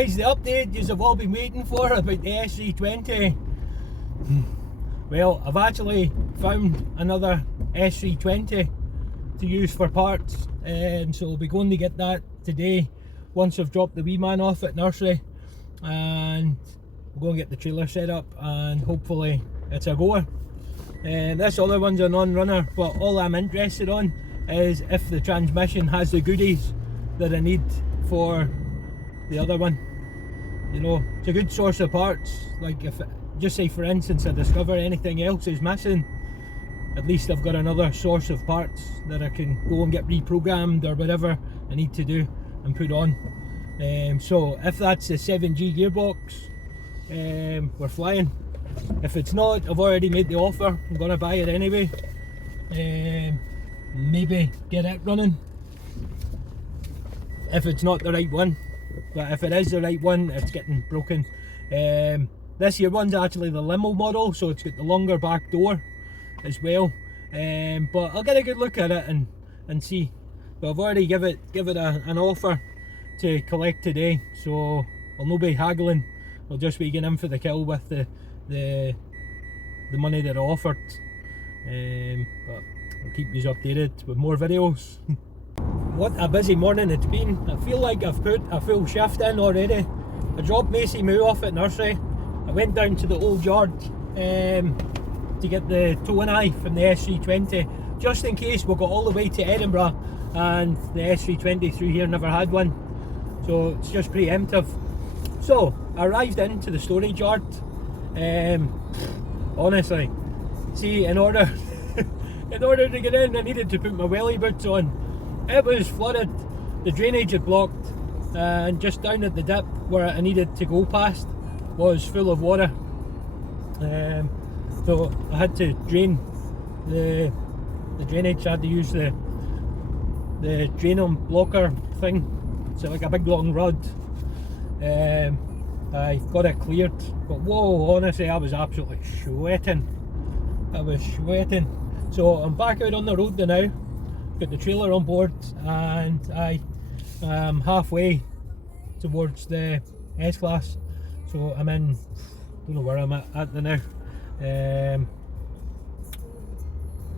guys, the update you've all been waiting for about the s320. Well, I've actually found another s320 to use for parts, so we'll be going to get that today once I've dropped the wee man off at nursery, and we'll go and get the trailer set up and hopefully it's a goer. This other one's a non-runner, but all I'm interested on is if the transmission has the goodies that I need for the other one. You know, it's a good source of parts. Like if, just say for instance, I discover anything else is missing, at least I've got another source of parts that I can go and get reprogrammed or whatever I need to do and put on. So if that's the 7G gearbox, we're flying. If it's not, I've already made the offer, I'm gonna buy it anyway. Maybe get it running if it's not the right one, but if it is the right one, it's getting broken. This year one's actually the limo model, so it's got the longer back door as well. But I'll get a good look at it and see. But I've already give it an offer to collect today, so I'll not be haggling. I'll just be getting in for the kill with the money that I offered. But I'll keep you updated with more videos. What a busy morning it's been. I feel like I've put a full shift in already. I dropped Macy Moo off at nursery. I went down to the old yard to get the tow and eye from the s320, just in case we got all the way to Edinburgh and the s320 through here never had one. So it's just preemptive. So I arrived into the storage yard. Honestly, see, in order to get in, I needed to put my welly boots on. It was flooded, the drainage had blocked, and just down at the dip where I needed to go past was full of water. So I had to drain the drainage. I had to use the drain blocker thing. It's like a big long rod. I got it cleared, but whoa, honestly, I was absolutely sweating. I was sweating. So I'm back out on the road now, got the trailer on board, and I am halfway towards the S-Class. So I'm in, don't know where I'm at now.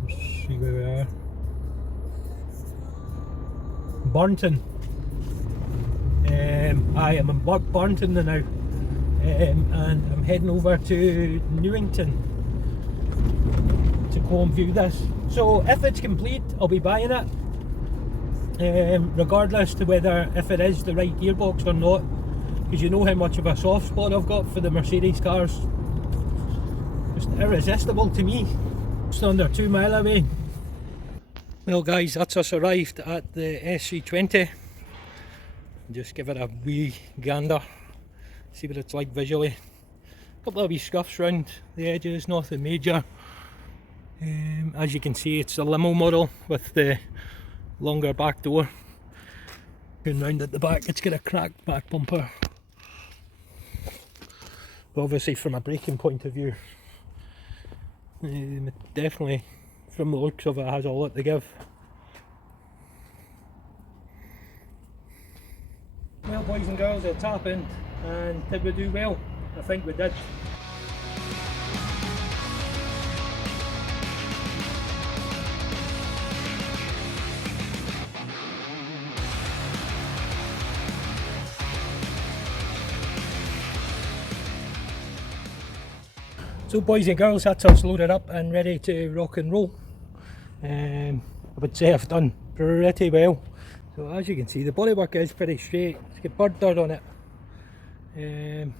Let's see where we are. Barnton. I am in Barnton now, and I'm heading over to Newington to go and view this. So if it's complete, I'll be buying it, regardless to whether if it is the right gearbox or not, because you know how much of a soft spot I've got for the Mercedes cars. Just irresistible to me. Just under 2 mile away. Well guys, that's us arrived at the s320. Just give it a wee gander, see what it's like visually. A couple of wee scuffs round the edges, nothing major. As you can see, it's a limo model with the longer back door. Going round at the back, it's got a cracked back bumper. But obviously from a braking point of view, definitely from the looks of it has a lot to give. Well boys and girls, it's happened, and did we do well? I think we did. So boys and girls, that's us loaded up and ready to rock and roll. I would say I've done pretty well. So as you can see, the bodywork is pretty straight. It's got bird dirt on it.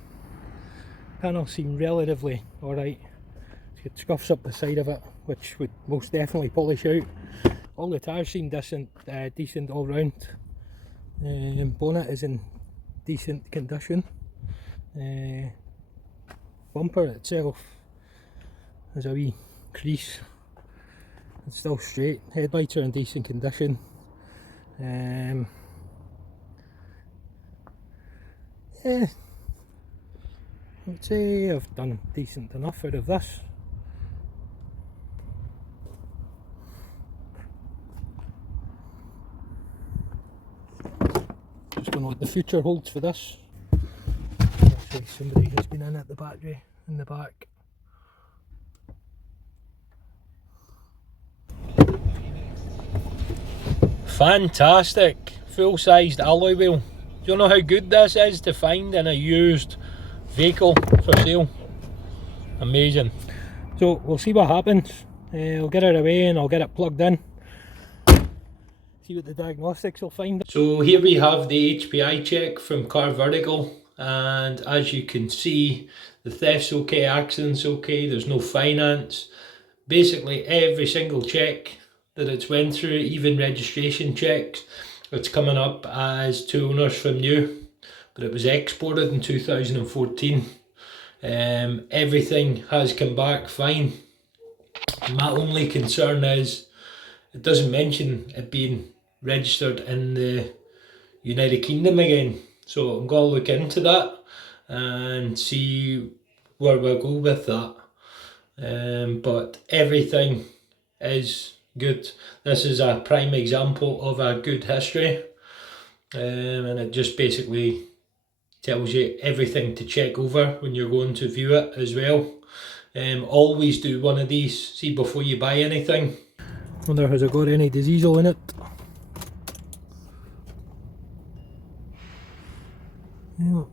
Panels seem relatively alright. It's got scuffs up the side of it, which would most definitely polish out. All the tyres seem decent all round. Bonnet is in decent condition. Bumper itself has a wee crease. It's still straight. Headlights are in decent condition. Yeah, I would say I've done decent enough out of this. Just don't know what the future holds for this. Obviously somebody has been in at the battery in the back. Fantastic full-sized alloy wheel. Do you know how good this is to find in a used vehicle for sale? Amazing. So we'll see what happens. I'll get it away and I'll get it plugged in. See what the diagnostics will find. So here we have the HPI check from Car Vertical, and as you can see, the theft's okay, accident's okay, there's no finance. Basically every single check that it's went through, even registration checks, it's coming up as 2 owners from new, but it was exported in 2014. Everything has come back fine. My only concern is it doesn't mention it being registered in the United Kingdom again, so I'm going to look into that and see where we'll go with that. But everything is good. This is a prime example of a good history, and it just basically tells you everything to check over when you're going to view it as well. Always do one of these, see before you buy anything. Wonder has it got any diesel in it? Yeah,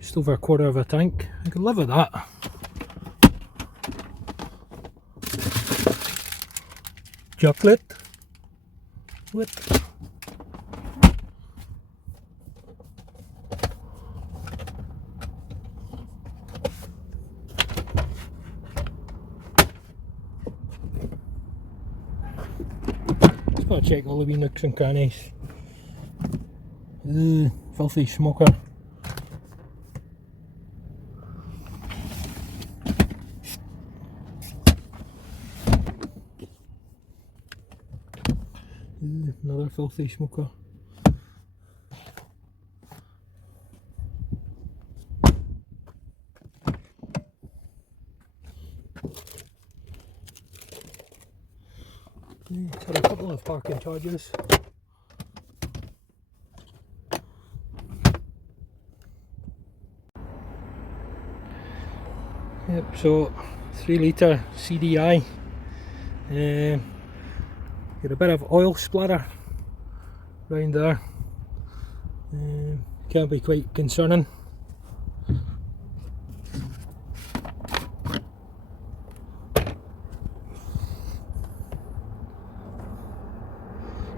just over a quarter of a tank. I could live with that. Chocolate. What? Just gotta check all the wee nooks and crannies. Filthy smoker. Another filthy smoker. Had a couple of parking charges. Yep, so 3 litre CDI. Got a bit of oil splatter round there. Can be quite concerning.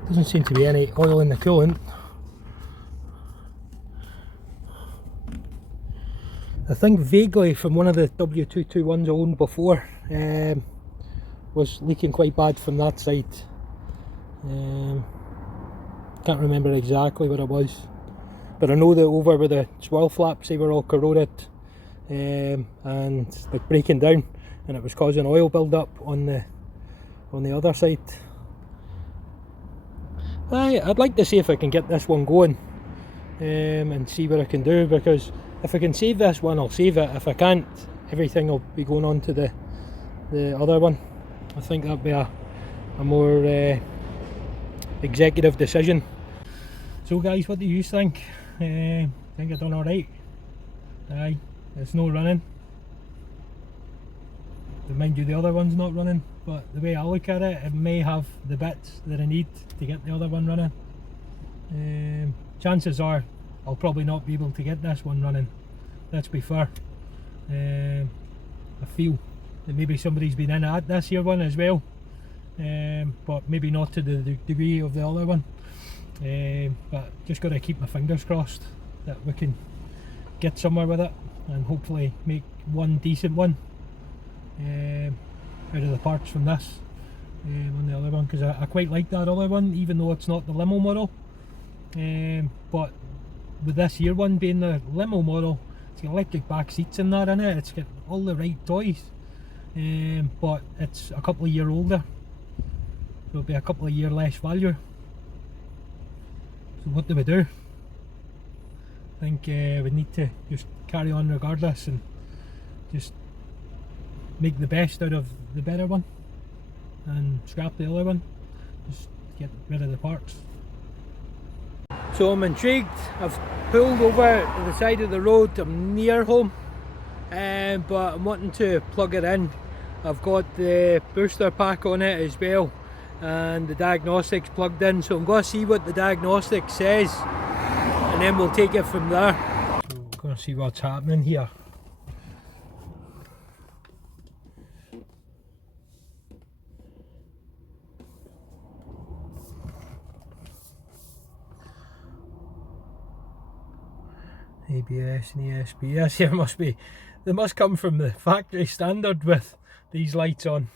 Doesn't seem to be any oil in the coolant. I think vaguely from one of the W221s I owned before, was leaking quite bad from that side. Can't remember exactly what it was, but I know that over with the swirl flaps they were all corroded and like breaking down, and it was causing oil build up on the other side. I'd like to see if I can get this one going and see what I can do, because if I can save this one I'll save it. If I can't, everything will be going on to the other one. I think that'd be a more executive decision. So guys, what do you think? Think I've done alright? Aye, it's no running. Mind you, the other one's not running, but the way I look at it, it may have the bits that I need to get the other one running. Chances are I'll probably not be able to get this one running, let's be fair. I feel that maybe somebody's been in at this here one as well, but maybe not to the degree of the other one. But just got to keep my fingers crossed that we can get somewhere with it and hopefully make one decent one out of the parts from this on the other one, because I quite like that other one, even though it's not the limo model. But with this here one being the limo model, it's got electric back seats in there, in it. It's got all the right toys, but it's a couple of years older, so it'll be a couple of years less value. So what do we do? I think we need to just carry on regardless and just make the best out of the better one and scrap the other one, just get rid of the parts. So I'm intrigued. I've pulled over to the side of the road. I'm near home, but I'm wanting to plug it in. I've got the booster pack on it as well, and the diagnostics plugged in, so I'm going to see what the diagnostic says, and then we'll take it from there. So we're going to see what's happening here. ABS and ESP. Yes, here must be. They must come from the factory standard with these lights on.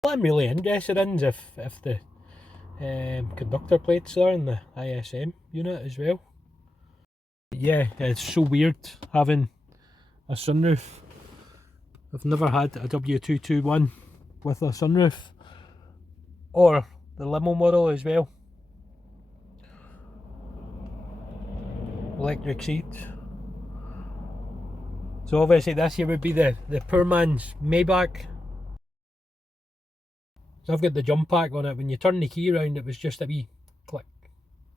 What I'm really interested in is if the conductor plates are in the ISM unit as well. Yeah, it's so weird having a sunroof. I've never had a w221 with a sunroof, or the limo model as well. Electric seats. So obviously this here would be the poor man's Maybach. So I've got the jump pack on it. When you turn the key around, it was just a wee click.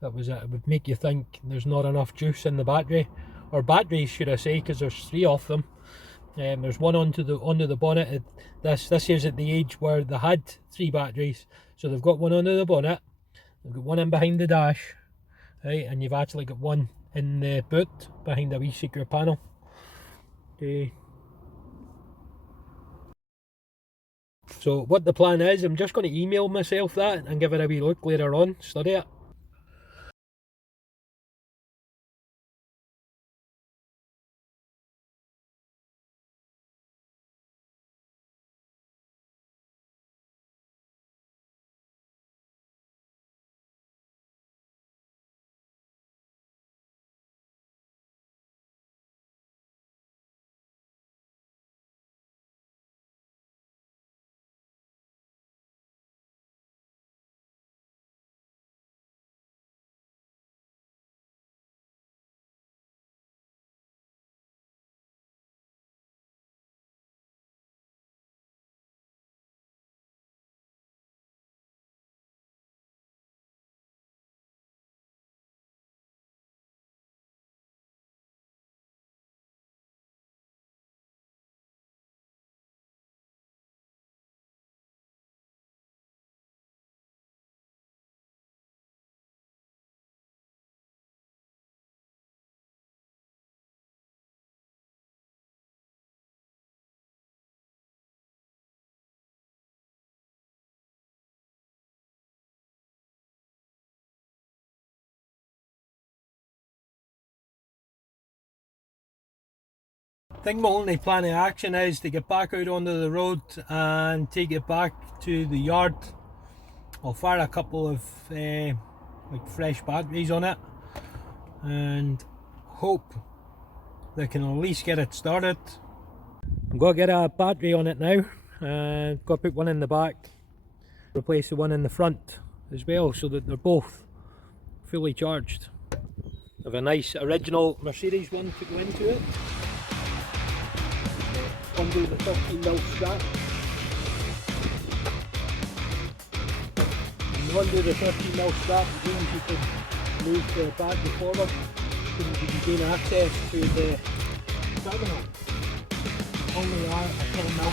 That was it. It would make you think there's not enough juice in the battery, or batteries should I say, because there's 3 of them. There's one onto the bonnet. This here's at the age where they had 3 batteries, so they've got one onto the bonnet, they've got one in behind the dash, right, and you've actually got one in the boot behind a wee secret panel. Okay. So what the plan is, I'm just going to email myself that and give it a wee look later on, study it. I think my only plan of action is to get back out onto the road and take it back to the yard. I'll fire a couple of like fresh batteries on it and hope they can at least get it started. I'm going to get a battery on it now, and got to put one in the back, replace the one in the front as well, so that they're both fully charged. I have a nice original Mercedes one to go into it. Undo the 13mm strap. When you undo the 13mm strap, it means you can move the battery forward, so you can gain access to the terminal. Only are until now.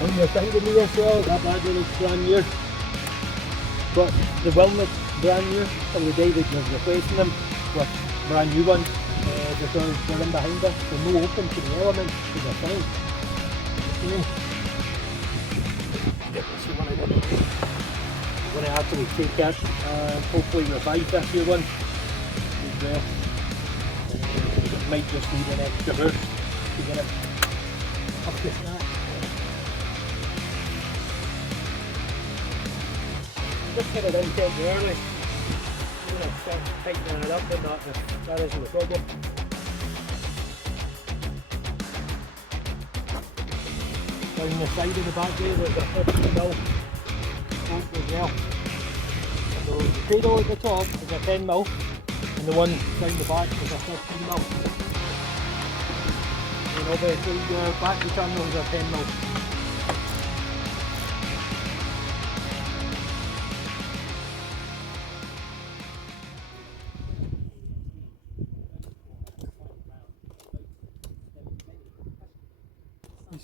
When you're thinking to yourself, that battery looks brand new, but they will look brand new from the day that you're replacing them with brand new ones, because they're in behind us, they're no open to the elements, so they're fine. Okay. So I'm going to actually take it and hopefully revive this year one as well. It might just need an extra boost to get it up to that. Just get it in temporarily. I'm going to start tightening it up and that isn't the problem. down the side of the back there, there's a 15mm bolt as well. So the cradle at the top is a 10mm, and the one down the back is a 15mm. And obviously your battery terminals are 10mm.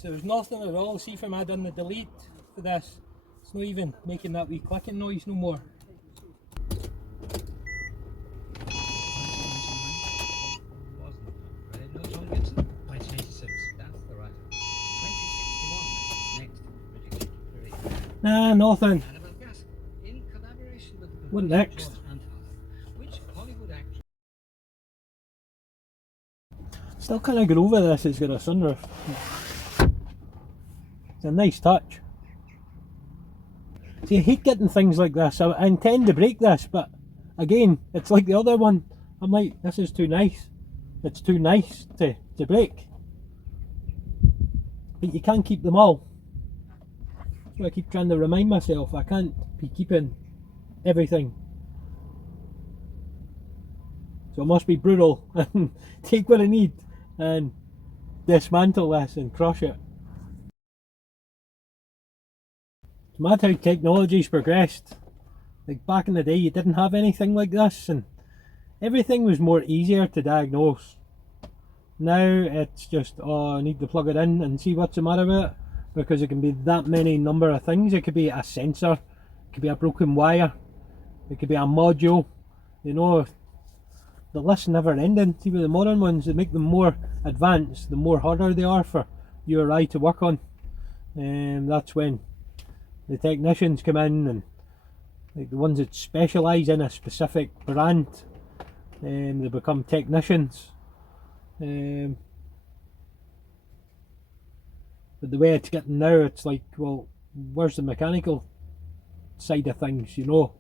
So there's nothing at all. See from I done the delete for this, it's not even making that wee clicking noise no more. Nah, nothing. What next? Still can't get over this, it's got a sunroof. It's a nice touch. See, I hate getting things like this. I intend to break this, but again, it's like the other one. I'm like, this is too nice. It's too nice to break. But you can't keep them all. So I keep trying to remind myself, I can't be keeping everything. So I must be brutal and take what I need and dismantle this and crush it. It's mad how technology's progressed. Like back in the day you didn't have anything like this and everything was more easier to diagnose. Now it's just, oh, I need to plug it in and see what's the matter with it, because it can be that many number of things. It could be a sensor, it could be a broken wire, it could be a module, you know, the list never ending. See with the modern ones, they make them more advanced, the more harder they are for you or I to work on. That's when the technicians come in, and like the ones that specialise in a specific brand, they become technicians. But the way it's getting now, it's like, well, where's the mechanical side of things, you know?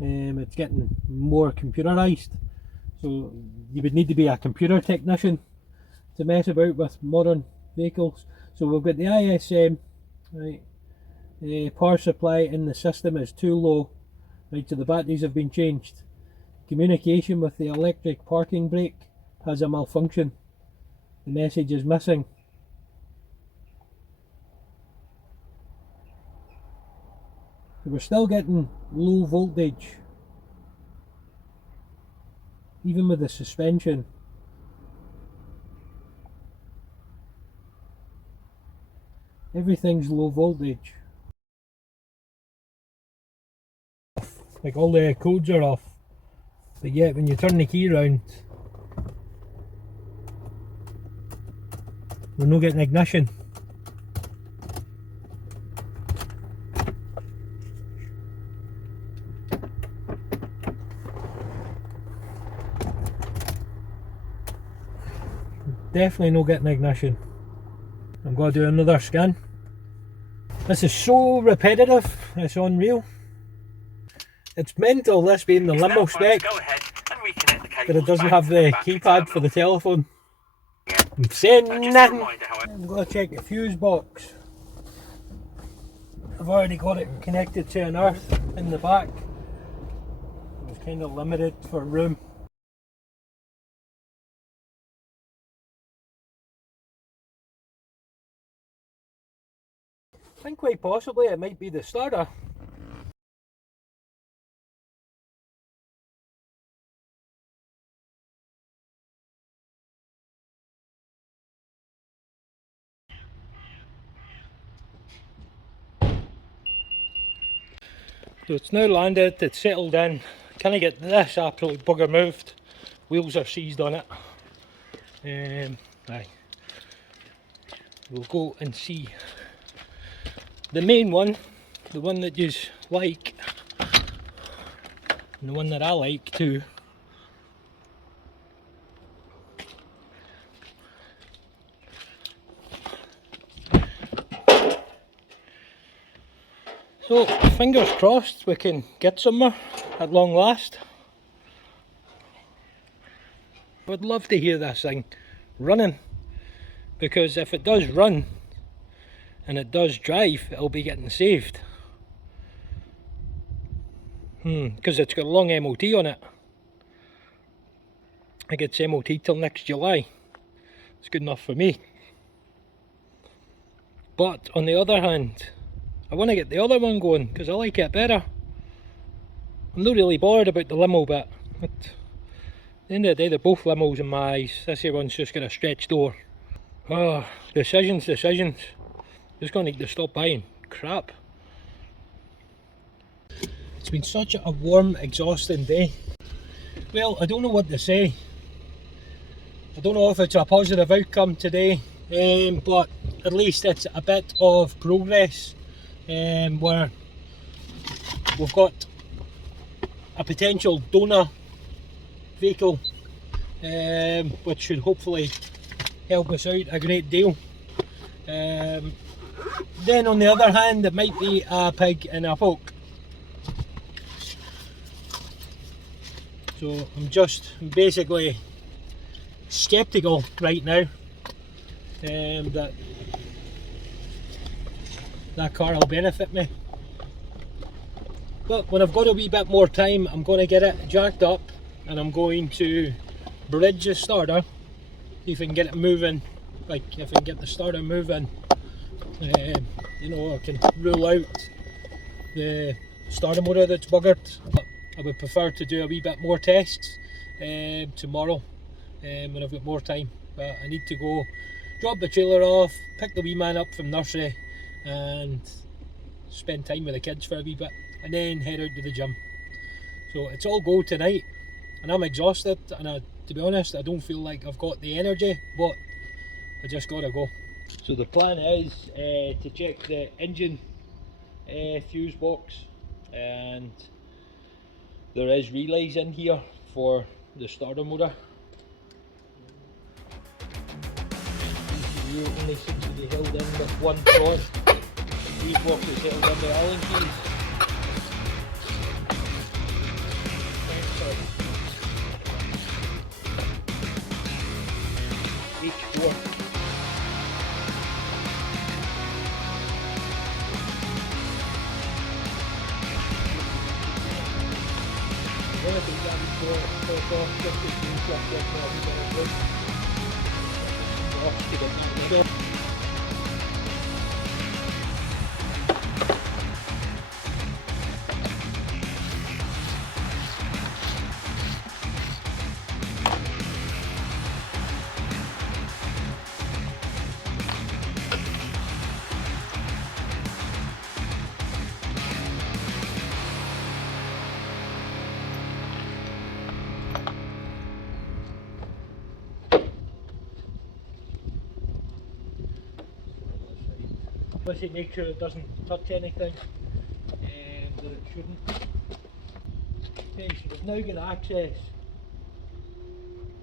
It's getting more computerised, so you would need to be a computer technician to mess about with modern vehicles. So we've got the ISM, right? Power supply in the system is too low, right? So the batteries have been changed. Communication with the electric parking brake has a malfunction. The message is missing. We're still getting low voltage, even with the suspension. Everything's low voltage. Like all the codes are off, but yet when you turn the key around, we're not getting ignition. Definitely not getting ignition. I'm going to do another scan. This is so repetitive, it's unreal. It's mental, this being the limo spec, that it doesn't have the keypad for the telephone. I'm saying nothing. I'm going to check the fuse box. I've already got it connected to an earth in the back. It was kind of limited for room. I think quite possibly it might be the starter. So it's now landed, it's settled in. Can I get this absolute bugger moved? Wheels are seized on it. Aye. We'll go and see the main one, the one that you like, and the one that I like too. So fingers crossed we can get somewhere at long last. I would love to hear this thing running, because if it does run, and it does drive, it'll be getting saved. Because it's got a long MOT on it. I get MOT till next July. It's good enough for me. But on the other hand, I want to get the other one going because I like it better. I'm not really bothered about the limo bit. At the end of the day, they're both limos in my eyes. This here one's just got a stretch door. Oh, decisions. Just gonna need to stop buying crap. It's been such a warm, exhausting day. Well, I don't know what to say. I don't know if it's a positive outcome today, but at least it's a bit of progress, where we've got a potential donor vehicle, which should hopefully help us out a great deal. Then on the other hand, it might be a pig in a poke. So I'm basically skeptical right now that car will benefit me. But when I've got a wee bit more time, I'm going to get it jacked up and I'm going to bridge the starter, see if I can get it moving. Like if I can get the starter moving, you know, I can rule out the starter motor that's buggered. But I would prefer to do a wee bit more tests tomorrow when I've got more time. But I need to go drop the trailer off, pick the wee man up from nursery and spend time with the kids for a wee bit and then head out to the gym. So it's all go tonight and I'm exhausted, and to be honest, I don't feel like I've got the energy, but I just gotta go. So the plan is to check the engine fuse box, and there is relays in here for the starter motor. The ECU only seems to be held in with one rod. The fuse box is held in by Allen keys. H4. Obviously make sure it doesn't touch anything that it shouldn't. Okay, so we've now got access.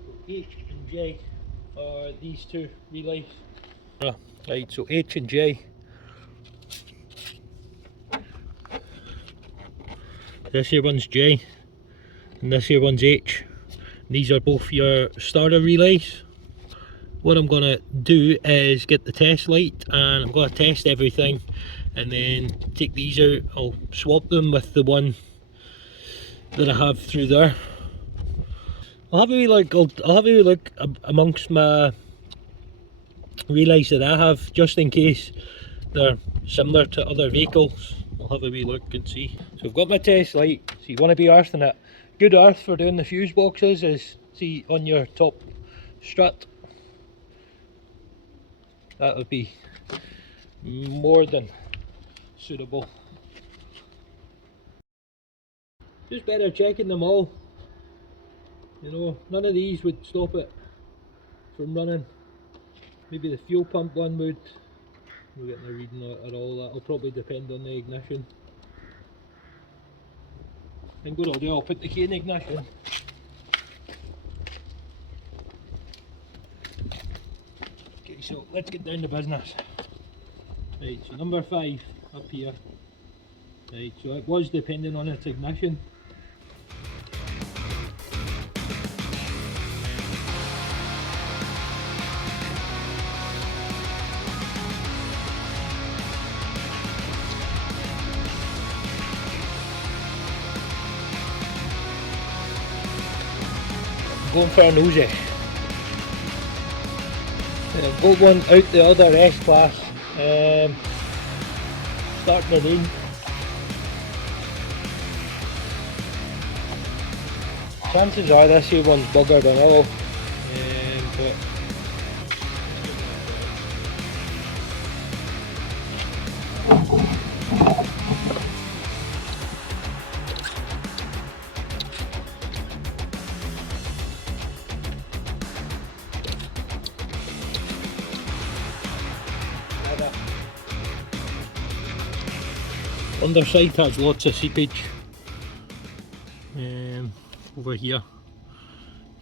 So H and J are these two relays. Right, so H and J. This here one's J and this here one's H. These are both your starter relays. What I'm going to do is get the test light and I'm going to test everything and then take these out. I'll swap them with the one that I have through there. I'll have a wee look amongst my relays that I have, just in case they're similar to other vehicles. I'll have a wee look and see. So I've got my test light, so you want to be earthing it. Good earth for doing the fuse boxes is, see, on your top strut. That would be more than suitable. Just better checking them all. You know, none of these would stop it from running. Maybe the fuel pump one would. We're getting a reading at all. That'll probably depend on the ignition. I think what I'll do, I'll put the key in ignition. Okay, so let's get down to business. Right, so number 5 up here. Right, so it was depending on its ignition. going for a nosy. I've got one out the other S-Class, starting to rain. Chances are this here one's buggered and all, but underside has lots of seepage. Over here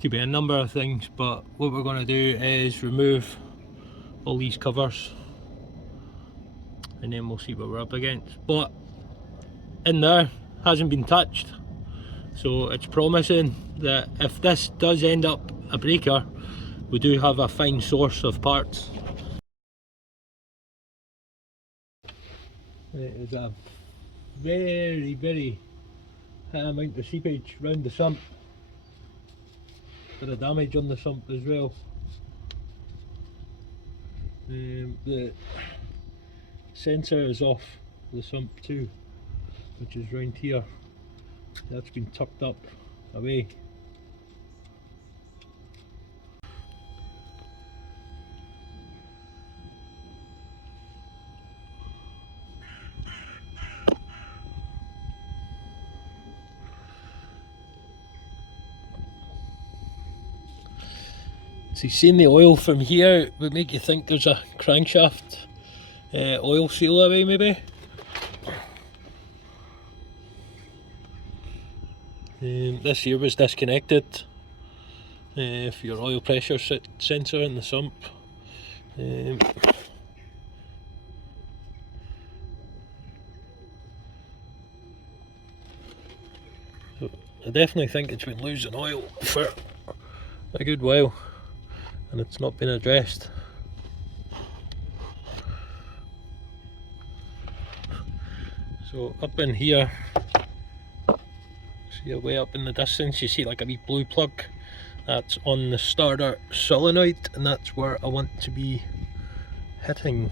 could be a number of things, but what we're going to do is remove all these covers and then we'll see what we're up against. But in there hasn't been touched, so it's promising that if this does end up a breaker, we do have a fine source of parts. It is a very high amount of seepage round the sump. Bit of damage on the sump as well. The sensor is off the sump too, which is round here. That's been tucked up away. So seeing the oil from here would make you think there's a crankshaft oil seal away maybe. This here was disconnected for your oil pressure sensor in the sump. So I definitely think it's been losing oil for a good while and it's not been addressed. So up in here, see way up in the distance, you see like a wee blue plug. That's on the starter solenoid and that's where I want to be hitting.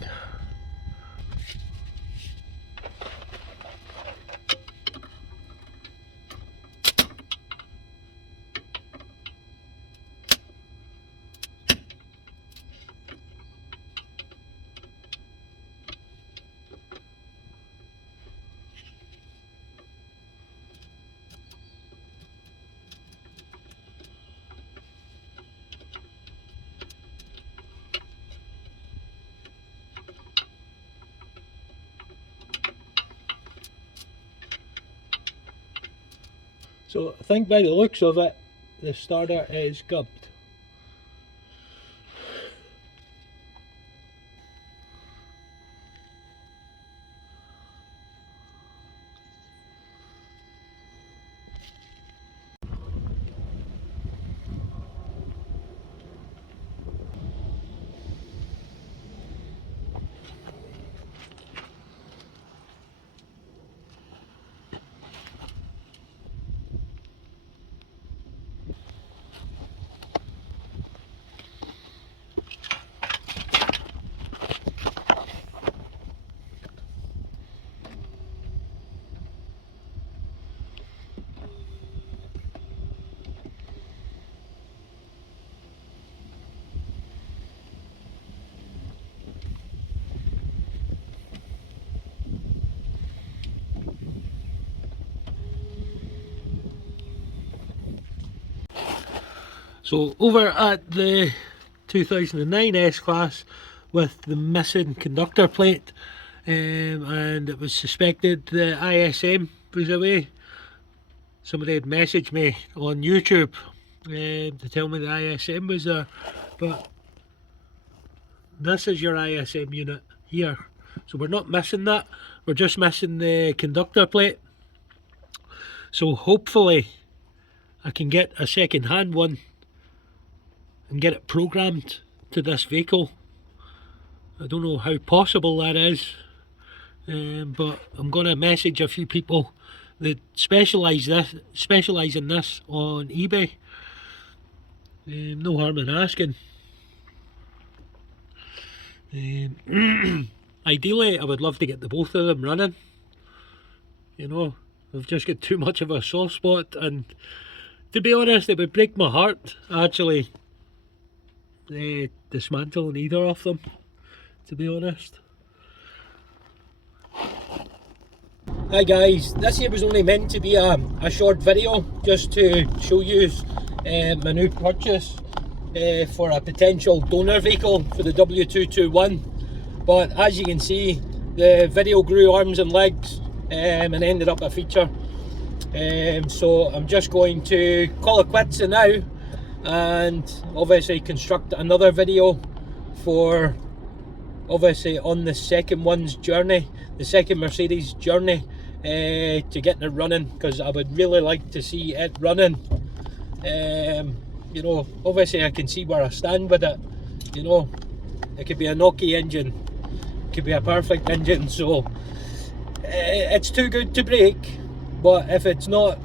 So I think by the looks of it, the starter is gubbed. So over at the 2009 S-Class with the missing conductor plate, and it was suspected the ISM was away. Somebody had messaged me on YouTube to tell me the ISM was there, but this is your ISM unit here. So we're not missing that, we're just missing the conductor plate. So hopefully I can get a second hand one and get it programmed to this vehicle. I don't know how possible that is, but I'm going to message a few people that specialise in this on eBay No harm in asking. Ideally, I would love to get the both of them running. You know, I've just got too much of a soft spot, and to be honest, it would break my heart actually dismantling either of them, to be honest. Hi guys, this here was only meant to be a short video just to show you my new purchase for a potential donor vehicle for the W221, but as you can see the video grew arms and legs and ended up a feature, so I'm just going to call it quits now and obviously construct another video for obviously on the second one's journey, the second Mercedes journey to getting it running, because I would really like to see it running. You know, obviously I can see where I stand with it. You know, it could be a Nokia engine, it could be a perfect engine, so it's too good to break. But if it's not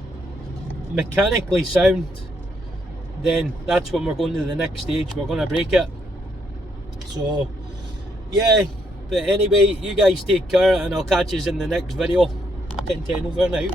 mechanically sound, then that's when we're going to the next stage. We're going to break it. So yeah, but anyway, you guys take care and I'll catch you in the next video. 10-10 over and out.